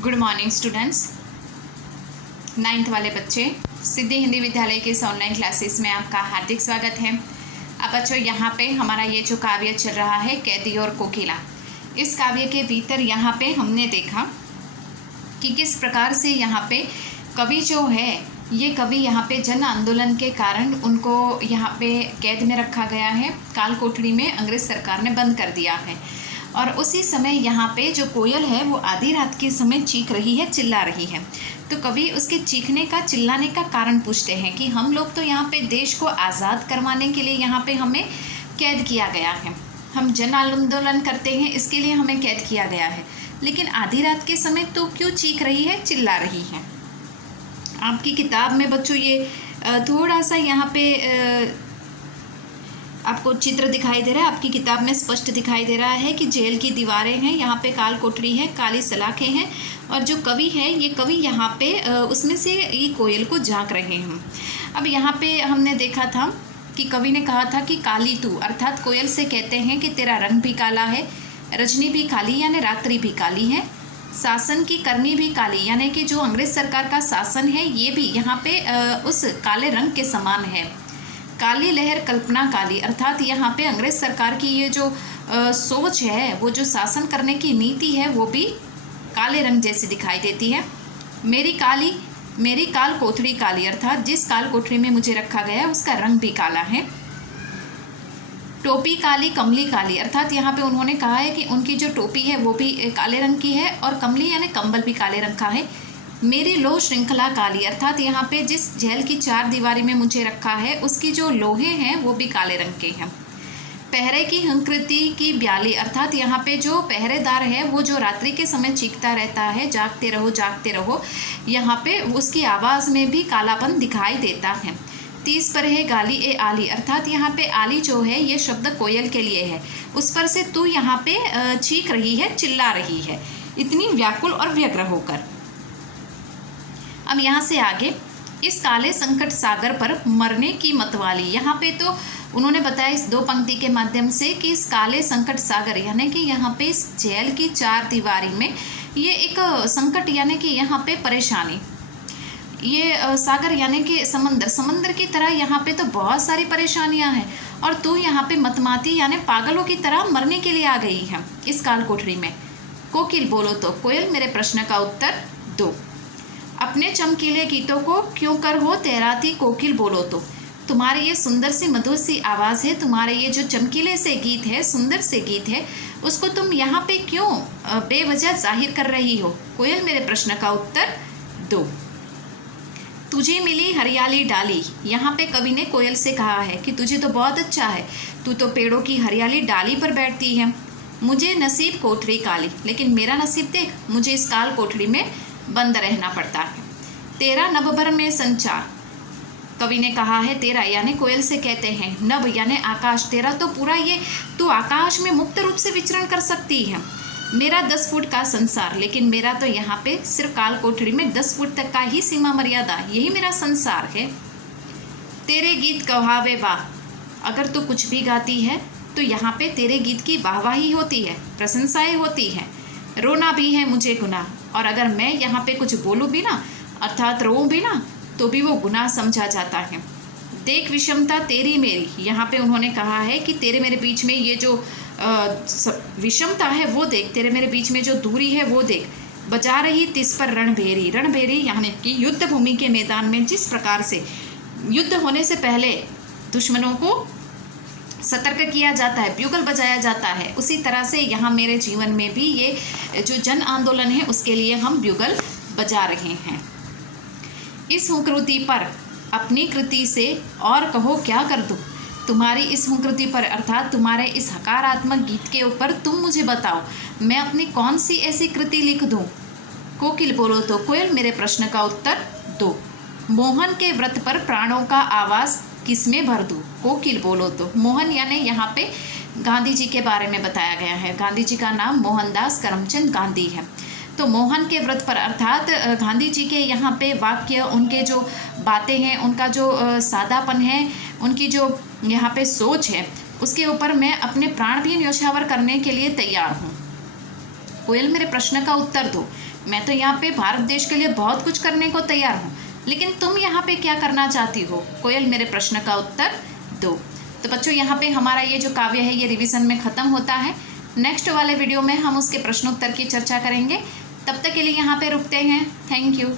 Good morning students. 9th वाले बच्चे, सिद्धि हिंदी विद्यालय के इस ऑनलाइन क्लासेस में आपका हार्दिक स्वागत है। अब बच्चों, यहाँ पे हमारा ये जो काव्य चल रहा है कैदी और कोकिला, इस काव्य के भीतर यहाँ पे हमने देखा कि किस प्रकार से यहाँ पे कवि जो है, ये कवि यहाँ पे जन आंदोलन के कारण उनको यहाँ पे कैद में रखा गया है, काल कोठरी में अंग्रेज सरकार ने बंद कर दिया है। और उसी समय यहाँ पे जो कोयल है वो आधी रात के समय चीख रही है, चिल्ला रही है। तो कवि उसके चीखने का, चिल्लाने का कारण पूछते हैं कि हम लोग तो यहाँ पे देश को आज़ाद करवाने के लिए यहाँ पे हमें कैद किया गया है, हम जन आंदोलन करते हैं इसके लिए हमें कैद किया गया है, लेकिन आधी रात के समय तो क्यों चीख रही है, चिल्ला रही है। आपकी किताब में बच्चों ये थोड़ा सा यहाँ पे आपको चित्र दिखाई दे रहा है, आपकी किताब में स्पष्ट दिखाई दे रहा है कि जेल की दीवारें हैं, यहाँ पे काल कोठरी है, काली सलाखें हैं, और जो कवि है ये कवि यहाँ पे उसमें से ये कोयल को झांक रहे हैं। अब यहाँ पे हमने देखा था कि कवि ने कहा था कि काली तू, अर्थात कोयल से कहते हैं कि तेरा रंग भी काला है, रजनी भी काली यानी रात्रि भी काली है, शासन की करनी भी काली यानी कि जो अंग्रेज सरकार का शासन है ये भी यहाँ पे उस काले रंग के समान है। काली लहर कल्पना काली, अर्थात यहाँ पे अंग्रेज सरकार की ये जो सोच है, वो जो शासन करने की नीति है वो भी काले रंग जैसी दिखाई देती है। मेरी काल कोठरी काली, अर्थात जिस काल कोठरी में मुझे रखा गया है उसका रंग भी काला है। टोपी काली कमली काली, अर्थात यहाँ पे उन्होंने कहा है कि उनकी जो टोपी है वो भी काले रंग की है और कमली यानी कंबल भी काले रंग का है। मेरी लोह श्रृंखला काली, अर्थात यहाँ पे जिस जेल की चार दीवारी में मुझे रखा है उसकी जो लोहे हैं वो भी काले रंग के हैं। पहरे की हंकृति की ब्याली, अर्थात यहाँ पे जो पहरेदार है वो जो रात्रि के समय चीखता रहता है, जागते रहो जागते रहो, यहाँ पे उसकी आवाज़ में भी कालापन दिखाई देता है। 30 पर है गाली ए आली, अर्थात यहाँ पे आली जो है ये शब्द कोयल के लिए है, उस पर से तू यहाँ पे चीख रही है, चिल्ला रही है, इतनी व्याकुल और व्यग्र होकर। अब यहाँ से आगे, इस काले संकट सागर पर मरने की मतवाली, यहाँ पे तो उन्होंने बताया इस दो पंक्ति के माध्यम से कि इस काले संकट सागर यानी कि यहाँ पे इस जेल की चार दीवारी में ये एक संकट यानी कि यहाँ पे परेशानी, ये सागर यानी कि समंदर की तरह यहाँ पे तो बहुत सारी परेशानियाँ हैं, और तू यहाँ पे मतमाती यानी पागलों की तरह मरने के लिए आ गई है इस काल कोठरी में। कोकिल बोलो तो, कोयल मेरे प्रश्न का उत्तर दो। अपने चमकीले गीतों को क्यों कर हो तैराती कोकिल बोलो तो, तुम्हारी ये सुंदर सी मधुर सी आवाज़ है, तुम्हारे ये जो चमकीले से गीत है, सुंदर से गीत है, उसको तुम यहाँ पे क्यों बेवजह जाहिर कर रही हो। कोयल मेरे प्रश्न का उत्तर दो। तुझे मिली हरियाली डाली, यहाँ पे कवि ने कोयल से कहा है कि तुझे तो बहुत अच्छा है, तू तो पेड़ों की हरियाली डाली पर बैठती है। मुझे नसीब कोठरी काली, लेकिन मेरा नसीब देख, मुझे इस काल कोठरी में बंद रहना पड़ता है। तेरा नभ भर में संचार, कवि ने कहा है तेरा यानी कोयल से कहते हैं, नभ यानी आकाश, तेरा तो पूरा ये तू आकाश में मुक्त रूप से विचरण कर सकती है। मेरा 10 फुट का संसार, लेकिन मेरा तो यहाँ पे सिर्फ काल कोठरी में 10 फुट तक का ही सीमा मर्यादा, यही मेरा संसार है। तेरे गीत कहावे वाह, अगर तू कुछ भी गाती है तो यहाँ पे तेरे गीत की वाहवाही होती है, प्रशंसाएं होती हैं। रोना भी है मुझे गुनाह, और अगर मैं यहाँ पे कुछ बोलूँ भी ना, अर्थात रोऊँ भी ना, तो भी वो गुनाह समझा जाता है। देख विषमता तेरी मेरी, यहाँ पे उन्होंने कहा है कि तेरे मेरे बीच में ये जो विषमता है वो देख, तेरे मेरे बीच में जो दूरी है वो देख। बजा रही तिस पर रणभेरी, रणभेरी यानी कि युद्ध भूमि के मैदान में जिस प्रकार से युद्ध होने से पहले दुश्मनों को सतर्क किया जाता है, ब्यूगल बजाया जाता है, उसी तरह से यहाँ मेरे जीवन में भी ये जो जन आंदोलन है उसके लिए हम ब्यूगल बजा रहे हैं। इस हुंकृति पर अपनी कृति से और कहो क्या कर दूँ, तुम्हारी इस हुंकृति पर, अर्थात तुम्हारे इस हकारात्मक गीत के ऊपर तुम मुझे बताओ, मैं अपनी कौन सी ऐसी कृति लिख दूँ। कोकिल बोलो तो, कोयल मेरे प्रश्न का उत्तर दो। मोहन के व्रत पर प्राणों का आवाज़ किसमें भर दूँ, कोकिल बोलो तो। मोहन यानी यहाँ पे गांधी जी के बारे में बताया गया है, गांधी जी का नाम मोहनदास करमचंद गांधी है। तो मोहन के व्रत पर, अर्थात गांधी जी के यहाँ पे वाक्य, उनके जो बातें हैं, उनका जो सादापन है, उनकी जो यहाँ पे सोच है, उसके ऊपर मैं अपने प्राण भी न्यौछावर करने के लिए तैयार हूँ। कोयल मेरे प्रश्न का उत्तर दो। मैं तो यहाँ पे भारत देश के लिए बहुत कुछ करने को तैयार हूँ, लेकिन तुम यहाँ पे क्या करना चाहती हो? कोयल मेरे प्रश्न का उत्तर दो। तो बच्चों यहाँ पे हमारा ये जो काव्य है ये रिवीजन में ख़त्म होता है। नेक्स्ट वाले वीडियो में हम उसके प्रश्नोत्तर की चर्चा करेंगे। तब तक के लिए यहाँ पे रुकते हैं। Thank you.